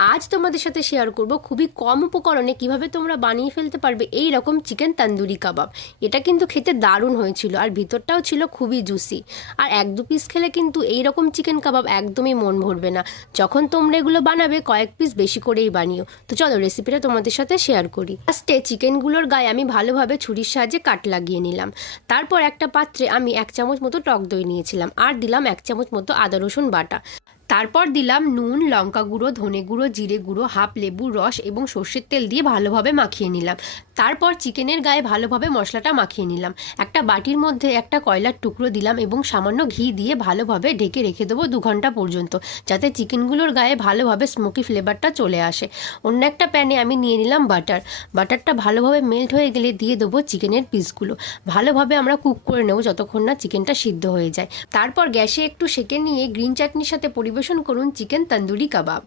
আজ তোমাদের সাথে শেয়ার করব খুবই কম উপকরণে কিভাবে তোমরা বানিয়ে ফেলতে পারবে এই রকম চিকেন তন্দুরি কাবাব। এটা কিন্তু খেতে দারুণ হয়েছিল আর ভিতরটাও ছিল খুবই জুসি। আর এক দু পিস খেলে কিন্তু এই রকম চিকেন কাবাব একদমই মন ভরবে না। যখন তোমরা এগুলো বানাবে কয়েক পিস বেশি করেই বানিও। তো চলো রেসিপিটা তোমাদের সাথে শেয়ার করি। ফার্স্টে চিকেনগুলোর গায়ে আমি ভালোভাবে ছুরির সাহায্যে কাট লাগিয়ে নিলাম। তারপর একটা পাত্রে আমি 1 চামচ মতো টক দই নিয়েছিলাম আর দিলাম 1 চামচ মতো আদা রসুন বাটা। তারপর দিলাম নুন, লঙ্কা গুঁড়ো, ধনে গুঁড়ো, জিরে গুঁড়ো, হাফ লেবুর রস এবং সর্ষের তেল দিয়ে ভালোভাবে মাখিয়ে নিলাম। তারপর চিকেনের গায়ে ভালোভাবে মশলাটা মাখিয়ে নিলাম। একটা বাটির মধ্যে একটা কয়লার টুকরো দিলাম এবং সামান্য ঘি দিয়ে ভালোভাবে ঢেকে রেখে দেবো 2 ঘন্টা পর্যন্ত, যাতে চিকেনগুলোর গায়ে ভালোভাবে স্মোকি ফ্লেভারটা চলে আসে। অন্য একটা প্যানে আমি নিয়ে নিলাম বাটারটা ভালোভাবে মেল্ট হয়ে গেলে দিয়ে দেবো চিকেনের পিসগুলো। ভালোভাবে আমরা কুক করে নেব যতক্ষণ না চিকেনটা সিদ্ধ হয়ে যায়। তারপর গ্যাসে একটু সেঁকে নিয়ে গ্রিন চাটনির সাথে পরিবেশন করুন চিকেন তন্দুরি কাবাব।